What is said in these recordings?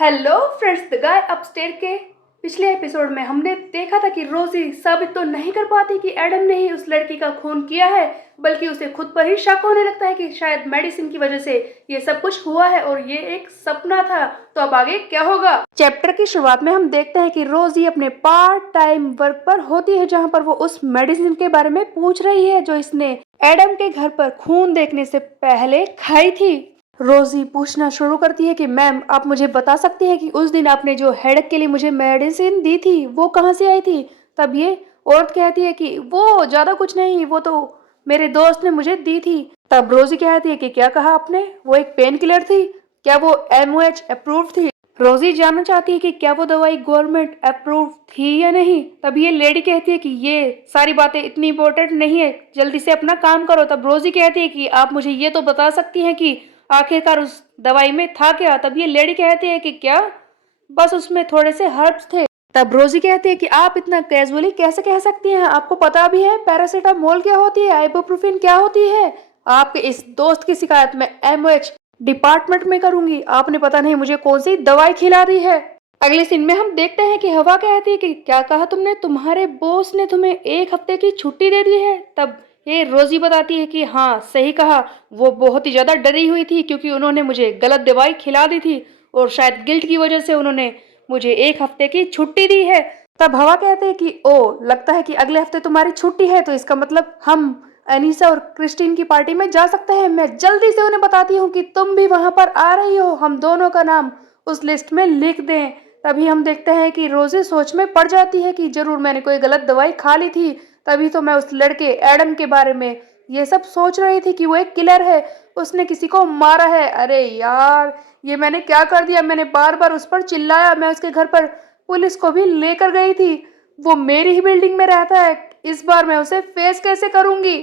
Hello friends, the guy upstair के पिछले episode में हमने देखा था कि रोजी साबित तो नहीं कर पाती कि एडम ने ही उस लड़की का खून किया है, बल्कि उसे खुद पर ही शक होने लगता है कि शायद मेडिसिन की वजह से ये सब कुछ हुआ है और ये एक सपना था। तो अब आगे क्या होगा? चैप्टर की शुरुआत में हम देखते हैं कि रोजी अपने पार्ट टाइम वर्क पर होती है, जहाँ पर वो उस मेडिसिन के बारे में पूछ रही है जो इसने एडम के घर पर खून देखने से पहले खाई थी। रोजी पूछना शुरू करती है कि मैम, आप मुझे बता सकती हैं कि उस दिन आपने जो हेडेक के लिए मुझे मेडिसिन दी थी वो कहाँ से आई थी? तब ये औरत कहती है कि वो ज़्यादा कुछ नहीं, वो तो मेरे दोस्त ने मुझे दी थी। तब रोजी कहती है कि क्या कहा आपने? वो एक पेन किलर थी? क्या वो MOH अप्रूव थी? रोजी जानना चाहती है कि क्या वो दवाई गवर्नमेंट अप्रूव थी या नहीं। तब ये लेडी कहती है कि ये सारी बातें इतनी इंपॉर्टेंट नहीं है, जल्दी से अपना काम करो। तब रोजी कहती है कि आप मुझे ये तो बता सकती हैं कि आखिरकार उस दवाई में था क्या? तब ये लेडी कहती है कि क्या, बस उसमें थोड़े से हर्ब्स थे। तब रोजी कहती है कि आप इतना कैजुअली कैसे कह सकती हैं? आपको पता भी है पैरासीटामोल क्या होती है, आइबुप्रोफेन क्या होती है? आपके इस दोस्त की शिकायत मैं MOH डिपार्टमेंट में करूंगी। आपने पता नहीं मुझे कौन सी दवाई खिला दी है। अगले सीन में हम देखते हैं कि हवा कहती है कि क्या कहा तुमने? तुम्हारे बॉस ने तुम्हें 1 हफ्ते की छुट्टी दे दी है? तब ये रोजी बताती है कि हाँ, सही कहा। वो बहुत ही ज्यादा डरी हुई थी क्योंकि उन्होंने मुझे गलत दवाई खिला दी थी और शायद गिल्ट की वजह से उन्होंने मुझे 1 हफ्ते की छुट्टी दी है। तब हवा कहते हैं कि ओ, लगता है कि अगले हफ्ते तुम्हारी छुट्टी है, तो इसका मतलब हम अनीसा और क्रिस्टीन की पार्टी में जा सकते हैं। मैं जल्दी से उन्हें बताती हूँ कि तुम भी वहां पर आ रही हो, हम दोनों का नाम उस लिस्ट में लिख दें। तभी हम देखते हैं कि रोजी सोच में पड़ जाती है कि जरूर मैंने कोई गलत दवाई खा ली थी, तभी तो मैं उस लड़के एडम के बारे में ये सब सोच रही थी कि वो एक किलर है, उसने किसी को मारा है। अरे यार, ये मैंने क्या कर दिया? मैंने बार बार उस पर चिल्लाया, मैं उसके घर पर पुलिस को भी लेकर गई थी। वो मेरी ही बिल्डिंग में रहता है, इस बार मैं उसे फेस कैसे करूंगी?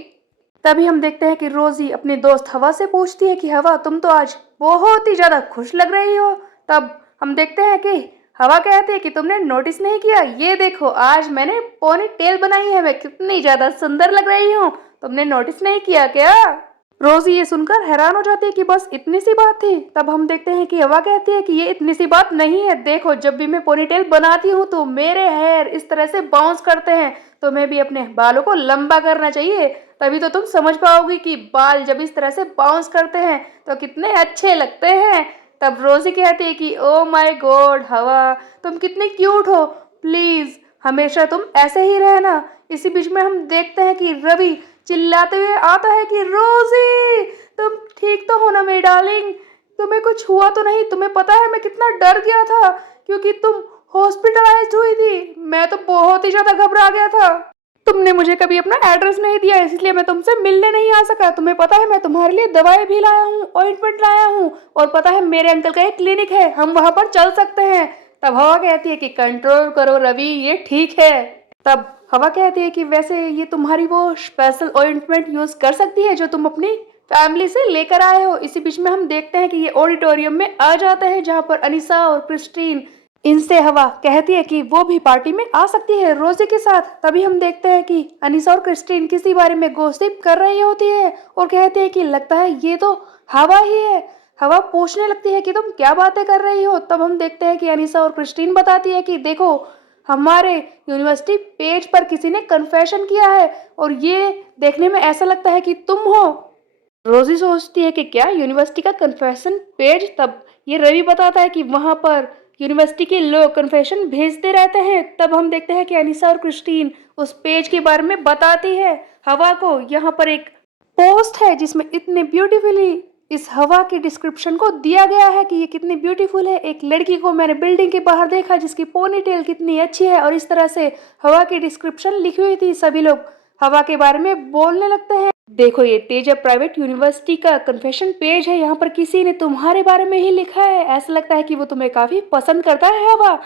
तभी हम देखते हैं कि रोजी अपनी दोस्त हवा से पूछती है कि हवा, तुम तो आज बहुत ही ज्यादा खुश लग रही हो। तब हम देखते हैं कि हवा कहती है कि तुमने नोटिस नहीं किया, ये देखो आज मैंने पोनी टेल बनाई है, मैं कितनी ज्यादा सुंदर लग रही हूँ। तुमने नोटिस नहीं किया क्या? रोजी ये सुनकर हैरान हो जाती है कि बस इतनी सी बात थी। तब हम देखते हैं कि हवा कहती है कि ये इतनी सी बात नहीं है, देखो जब भी मैं पोनीटेल बनाती हूँ तो मेरे हेयर इस तरह से बाउंस करते हैं, तो मैं भी अपने बालों को लंबा करना चाहिए, तभी तो तुम समझ पाओगी कि बाल जब इस तरह से बाउंस करते हैं तो कितने अच्छे लगते हैं। तब रोजी कहती है कि ओ माय गॉड हवा, तुम कितनी क्यूट हो, प्लीज हमेशा तुम ऐसे ही रहना। इसी बीच में हम देखते हैं कि रवि चिल्लाते हुए आता है कि रोजी, तुम ठीक तो हो ना मेरी डार्लिंग? तुम्हें कुछ हुआ तो नहीं? तुम्हें पता है मैं कितना डर गया था क्योंकि तुम हॉस्पिटलाइज्ड हुई थी, मैं तो बहुत ही ज्यादा घबरा गया था। तुमने मुझे कभी अपना एड्रेस नहीं दिया, इसलिए मैं तुमसे मिलने नहीं आ सका। तुम्हें पता है मैं तुम्हारे लिए दवाई भी लाया हूँ, ऑइंटमेंट लाया हूँ, और पता है मेरे अंकल का एक क्लिनिक है, हम वहां पर चल सकते हैं। तब हवा कहती है कि कंट्रोल करो रवि, ये ठीक है। तब हवा कहती है कि वैसे ये तुम्हारी वो स्पेशल ऑइंटमेंट यूज कर सकती है जो तुम अपनी फैमिली से लेकर आए हो। इसी बीच में हम देखते हैं कि ये ऑडिटोरियम में आ जाते हैं जहाँ पर अनीसा और क्रिस्टीन, इनसे हवा कहती है कि वो भी पार्टी में आ सकती है रोजी के साथ। तभी हम देखते हैं कि अनीसा और क्रिस्टीन किसी बारे में गॉसिप कर रही होती है और कहती है कि लगता है ये तो हवा ही है। हवा पूछने लगती है कि तुम क्या बातें कर रही हो? तब हम देखते हैं कि अनीसा और क्रिस्टीन बताती है कि देखो, हमारे यूनिवर्सिटी पेज पर किसी ने कन्फेशन किया है और ये देखने में ऐसा लगता है कि तुम हो। रोजी सोचती है कि क्या यूनिवर्सिटी का कन्फेशन पेज? तब ये रवि बताता है कि वहां पर यूनिवर्सिटी के लोग कन्फेशन भेजते रहते हैं। तब हम देखते हैं कि अनीसा और क्रिस्टीन उस पेज के बारे में बताती है हवा को। यहाँ पर एक पोस्ट है जिसमें इतने ब्यूटीफुली इस हवा की डिस्क्रिप्शन को दिया गया है कि ये कितनी ब्यूटीफुल है। एक लड़की को मैंने बिल्डिंग के बाहर देखा जिसकी पोनीटेल कितनी अच्छी है, और इस तरह से हवा की डिस्क्रिप्शन लिखी हुई थी। सभी लोग हवा के बारे में बोलने लगते हैं। देखो, ये तेजा प्राइवेट यूनिवर्सिटी का कन्फेशन पेज है, यहाँ पर किसी ने तुम्हारे बारे में ही लिखा है। ऐसा लगता है कि वो तुम्हें काफी पसंद करता है हवा,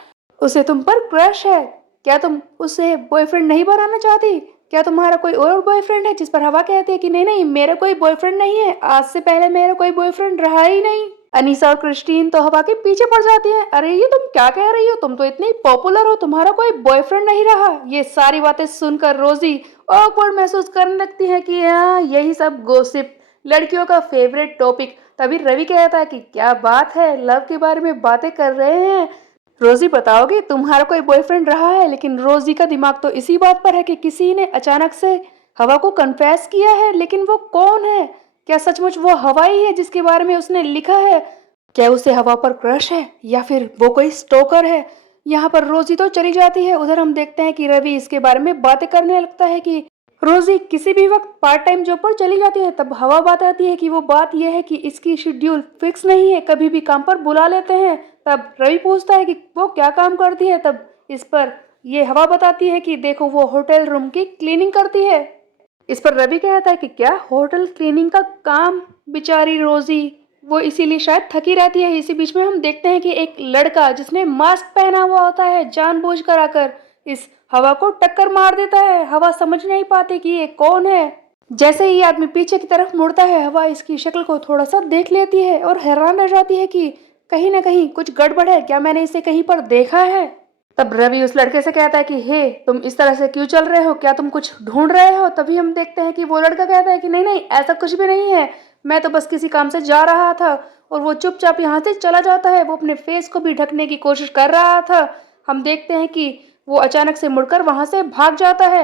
उसे तुम पर क्रश है। क्या तुम उसे बॉयफ्रेंड नहीं बनाना चाहती? क्या तुम्हारा कोई और बॉयफ्रेंड है? जिस पर हवा कहती है कि नहीं नहीं, मेरा कोई बॉयफ्रेंड नहीं है, आज से पहले मेरा कोई बॉयफ्रेंड रहा ही नहीं। अनीसा और क्रिस्टीन तो हवा के पीछे पड़ जाती हैं। अरे ये तुम क्या कह रही हो? तुम तो इतनी पॉपुलर हो, तुम्हारा कोई बॉयफ्रेंड नहीं रहा। ये सारी बातें सुनकर रोजी ऑकवर्ड महसूस करने लगती है कि हाँ, यही सब गॉसिप, लड़कियों का फेवरेट टॉपिक, तभी रवि कहता है कि क्या बात है, लव के बारे में बातें कर रहे हैं। रोजी बताओगे तुम्हारा कोई बॉयफ्रेंड रहा है? लेकिन रोजी का दिमाग तो इसी बात पर है कि किसी ने अचानक से हवा को कन्फेस किया है, लेकिन वो कौन है? क्या सचमुच वो हवा ही है जिसके बारे में उसने लिखा है? क्या उसे हवा पर क्रश है या फिर वो कोई स्टोकर है? यहाँ पर रोजी तो चली जाती है। उधर हम देखते हैं कि रवि इसके बारे में बातें करने लगता है कि रोजी किसी भी वक्त पार्ट टाइम जॉब पर चली जाती है। तब हवा बात आती है कि वो बात यह है कि इसकी शेड्यूल फिक्स नहीं है, कभी भी काम पर बुला लेते हैं। तब रवि पूछता है कि वो क्या काम करती है। तब इस पर ये हवा बताती है कि देखो वो होटल रूम की क्लीनिंग करती है। इस पर रवि कहता है कि क्या होटल क्लीनिंग का काम? बेचारी रोजी वो इसीलिए शायद थकी रहती है। इसी बीच में हम देखते हैं कि एक लड़का जिसने मास्क पहना हुआ होता है जानबूझकर आकर इस हवा को टक्कर मार देता है। हवा समझ नहीं पाती कि ये कौन है। जैसे ही आदमी पीछे की तरफ मुड़ता है, हवा इसकी शक्ल को थोड़ा सा देख लेती है और हैरान रह जाती है कि कहीं ना कहीं कुछ गड़बड़ है, क्या मैंने इसे कहीं पर देखा है? तब रवि उस लड़के से कहता है कि हे, तुम इस तरह से क्यों चल रहे हो? क्या तुम कुछ ढूंढ रहे हो? तभी हम देखते हैं कि वो लड़का कहता है कि नहीं नहीं, ऐसा कुछ भी नहीं है, मैं तो बस किसी काम से जा रहा था। और वो चुपचाप यहाँ से चला जाता है। वो अपने फेस को भी ढकने की कोशिश कर रहा था। हम देखते हैं कि वो अचानक से मुड़कर वहां से भाग जाता है।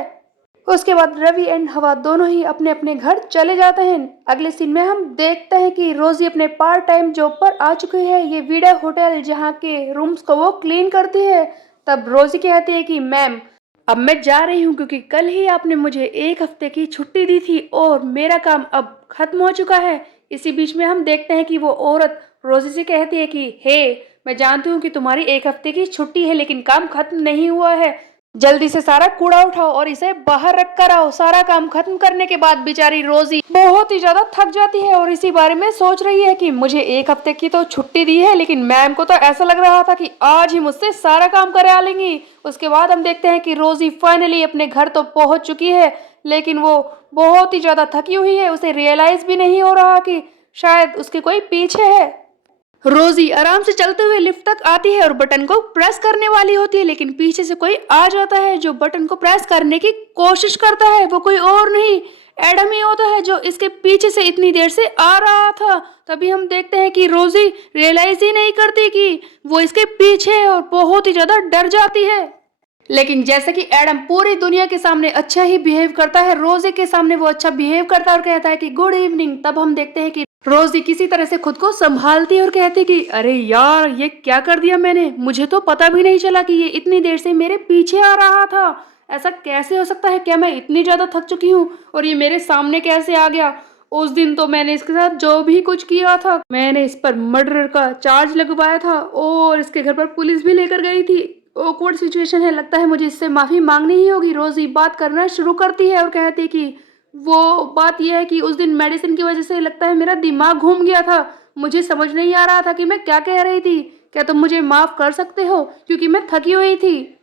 उसके बाद रवि एंड हवा दोनों ही अपने अपने घर चले जाते हैं। अगले सीन में हम देखते हैं कि रोजी अपने पार्ट टाइम जॉब पर आ चुकी है, ये वीडा होटल जहाँ के रूम्स को वो क्लीन करती है। तब रोजी कहती है कि मैम, अब मैं जा रही हूँ क्योंकि कल ही आपने मुझे 1 हफ्ते की छुट्टी दी थी और मेरा काम अब खत्म हो चुका है। इसी बीच में हम देखते हैं कि वो औरत रोजी से कहती है कि हे, मैं जानती हूँ कि तुम्हारी 1 हफ्ते की छुट्टी है, लेकिन काम खत्म नहीं हुआ है। जल्दी से सारा कूड़ा उठाओ और इसे बाहर रख कर आओ। सारा काम खत्म करने के बाद बेचारी रोजी बहुत ही ज्यादा थक जाती है और इसी बारे में सोच रही है कि मुझे 1 हफ्ते की तो छुट्टी दी है, लेकिन मैम को तो ऐसा लग रहा था कि आज ही मुझसे सारा काम करा लेंगी। उसके बाद हम देखते हैं कि रोजी फाइनली अपने घर तो पहुंच चुकी है, लेकिन वो बहुत ही ज्यादा थकी हुई है। उसे रियलाइज भी नहीं हो रहा कि शायद उसके कोई पीछे है। रोजी आराम से चलते हुए लिफ्ट तक आती है और बटन को प्रेस करने वाली होती है, लेकिन पीछे से कोई आ जाता है जो बटन को प्रेस करने की कोशिश करता है। वो कोई और नहीं, एडम ही होता है जो इसके पीछे से इतनी देर से आ रहा था। तभी हम देखते हैं कि रोजी रियलाइज ही नहीं करती कि वो इसके पीछे है और बहुत ही ज्यादा डर जाती है। लेकिन जैसे कि एडम पूरी दुनिया के सामने अच्छा ही बिहेव करता है, रोजी के सामने वो अच्छा बिहेव करता है और कहता है कि गुड इवनिंग। तब हम देखते हैं कि रोजी किसी तरह से खुद को संभालती है और कहती है कि अरे यार, ये क्या कर दिया मैंने? मुझे तो पता भी नहीं चला कि ये इतनी देर से मेरे पीछे आ रहा था। ऐसा कैसे हो सकता है? क्या मैं इतनी ज्यादा थक चुकी हूँ और ये मेरे सामने कैसे आ गया? उस दिन तो मैंने इसके साथ जो भी कुछ किया था, मैंने इस पर मर्डर का चार्ज लगवाया था और इसके घर पर पुलिस भी लेकर गई थी। ऑकवर्ड सिचुएशन है, लगता है मुझे इससे माफी मांगनी ही होगी। रोजी बात करना शुरू करती है और कहती है कि वो बात यह है कि उस दिन मेडिसिन की वजह से लगता है मेरा दिमाग घूम गया था। मुझे समझ नहीं आ रहा था कि मैं क्या कह रही थी। क्या तुम मुझे माफ कर सकते हो? क्योंकि मैं थकी हुई थी।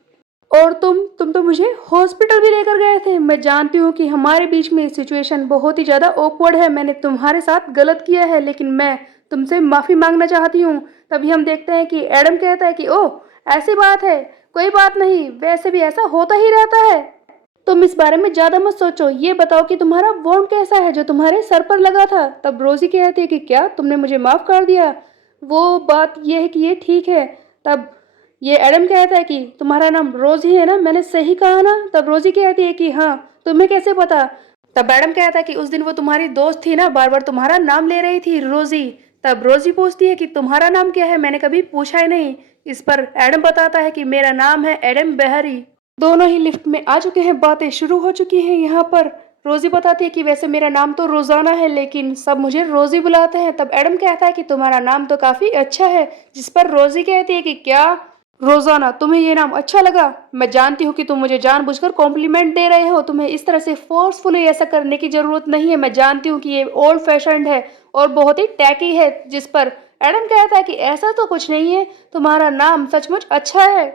और तुम तो मुझे हॉस्पिटल भी लेकर गए थे। मैं जानती हूँ कि हमारे बीच में सिचुएशन बहुत ही ज़्यादा ऑकवर्ड है, मैंने तुम्हारे साथ गलत किया है, लेकिन मैं तुमसे माफ़ी मांगना चाहती हूँ। तभी हम देखते हैं कि एडम कहता है कि ओह, ऐसी बात है, कोई बात नहीं, वैसे भी ऐसा होता ही रहता है। तुम इस बारे में ज़्यादा मत सोचो। ये बताओ कि तुम्हारा वॉन्ट कैसा है जो तुम्हारे सर पर लगा था? तब रोजी कहती है कि क्या तुमने मुझे माफ़ कर दिया? वो बात यह है कि ये ठीक है। तब ये एडम कहता है कि तुम्हारा नाम रोजी है ना, मैंने सही कहा ना? तब रोजी कहती है कि हाँ, तुम्हें कैसे पता? तब एडम कहता है कि उस दिन वो तुम्हारी दोस्त थी ना, बार बार तुम्हारा नाम ले रही थी, रोजी। तब रोजी पूछती है कि तुम्हारा नाम क्या है? मैंने कभी पूछा ही नहीं। इस पर एडम बताता है कि मेरा नाम है एडम बेहरी। दोनों ही लिफ्ट में आ चुके हैं, बातें शुरू हो चुकी हैं। यहाँ पर रोजी बताती है कि वैसे मेरा नाम तो रोजाना है, लेकिन सब मुझे रोजी बुलाते हैं। तब एडम कहता है कि तुम्हारा नाम तो काफी अच्छा है। जिस पर रोजी कहती है कि क्या रोजाना, तुम्हें ये नाम अच्छा लगा? मैं जानती हूँ कि तुम मुझे जानबूझकर कॉम्प्लीमेंट दे रहे हो, तुम्हें इस तरह से फोर्सफुली ऐसा करने की जरूरत नहीं है। मैं जानती हूँ कि ये ओल्ड फैशन्ड है और बहुत ही टैकी है। जिस पर एडम कहता है कि ऐसा तो कुछ नहीं है, तुम्हारा नाम सचमुच अच्छा है।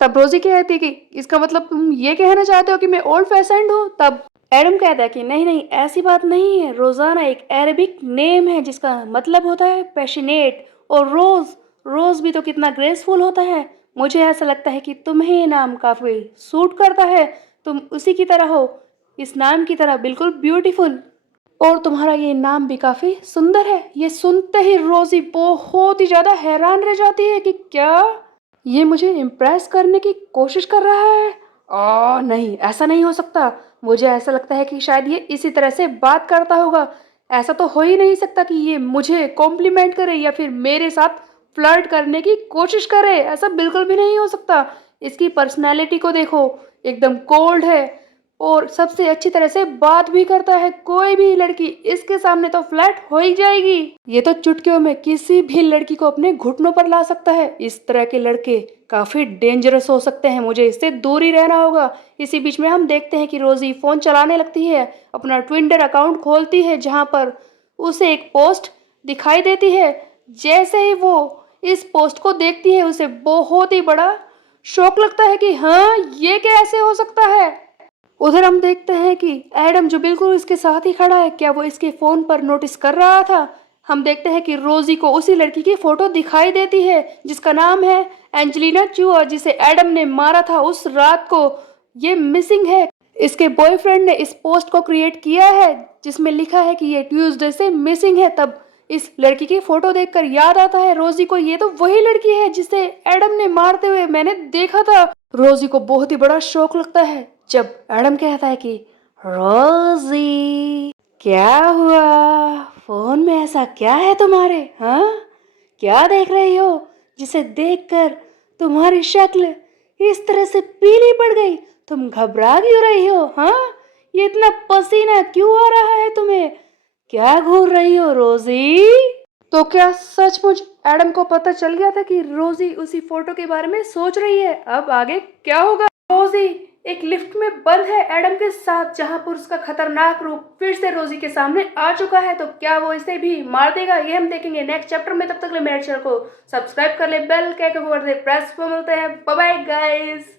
तब रोजी कहती है कि इसका मतलब तुम ये कहना चाहते हो कि मैं ओल्ड फैशन्ड हूँ? तब एडम कहता है कि नहीं नहीं, ऐसी बात नहीं है। रोजाना एक अरेबिक नेम है जिसका मतलब होता है पैशनेट, और रोज, रोज भी तो कितना ग्रेसफुल होता है। मुझे ऐसा लगता है कि तुम्हें ये नाम काफी सूट करता है, तुम उसी की तरह हो, इस नाम की तरह बिल्कुल ब्यूटीफुल। और तुम्हारा ये नाम भी काफी सुंदर है। ये सुनते ही रोजी बहुत ही ज्यादा हैरान रह जाती है कि क्या ये मुझे इम्प्रेस करने की कोशिश कर रहा है। नहीं, ऐसा नहीं हो सकता। मुझे ऐसा लगता है कि शायद ये इसी तरह से बात करता होगा। ऐसा तो हो ही नहीं सकता कि ये मुझे कॉम्प्लीमेंट करे या फिर मेरे साथ फ्लर्ट करने की कोशिश करे। ऐसा बिल्कुल भी नहीं हो सकता। इसकी पर्सनैलिटी को देखो, एकदम कोल्ड है और सबसे अच्छी तरह से बात भी करता है। कोई भी लड़की इसके सामने तो फ्लैट हो ही जाएगी। ये तो चुटकियों में किसी भी लड़की को अपने घुटनों पर ला सकता है। इस तरह के लड़के काफी डेंजरस हो सकते हैं, मुझे इससे दूर ही रहना होगा। इसी बीच में हम देखते हैं कि रोजी फोन चलाने लगती है, अपना ट्विटर अकाउंट खोलती है जहां पर उसे एक पोस्ट दिखाई देती है। जैसे ही वो इस पोस्ट को देखती है उसे बहुत ही बड़ा शौक लगता है कि हाँ, ये कैसे हो सकता है। उधर हम देखते हैं कि एडम जो बिल्कुल इसके साथ ही खड़ा है, क्या वो इसके फोन पर नोटिस कर रहा था। हम देखते हैं कि रोजी को उसी लड़की की फोटो दिखाई देती है जिसका नाम है एंजेलिना चुआ, जिसे एडम ने मारा था उस रात को। ये मिसिंग है। इसके बॉयफ्रेंड ने इस पोस्ट को क्रिएट किया है जिसमें लिखा है कि ये ट्यूसडे से मिसिंग है। तब इस लड़की की फोटो देखकर याद आता है रोजी को, ये तो वही लड़की है जिसे एडम ने मारते हुए मैंने देखा था। रोजी को बहुत ही बड़ा शौक लगता है जब एडम कहता है कि रोजी, क्या हुआ, फोन में ऐसा क्या है तुम्हारे? हाँ, क्या देख रही हो जिसे देखकर तुम्हारी शक्ल इस तरह से पीली पड़ गई? तुम घबरा क्यों रही हो? हाँ, ये इतना पसीना क्यों आ रहा है तुम्हें? क्या घूर रही हो रोजी? तो क्या सचमुच एडम को पता चल गया था कि रोजी उसी फोटो के बारे में सोच रही है? अब आगे क्या होगा? रोजी एक लिफ्ट में बंद है एडम के साथ, जहां पर उसका खतरनाक रूप फिर से रोजी के सामने आ चुका है। तो क्या वो इसे भी मार देगा, ये हम देखेंगे नेक्स्ट चैप्टर में। तब तक ले मेरे चैनल को सब्सक्राइब कर ले, बेल के आइकन को कर दे प्रेस। मिलते हैं, बाय बाय गाइस।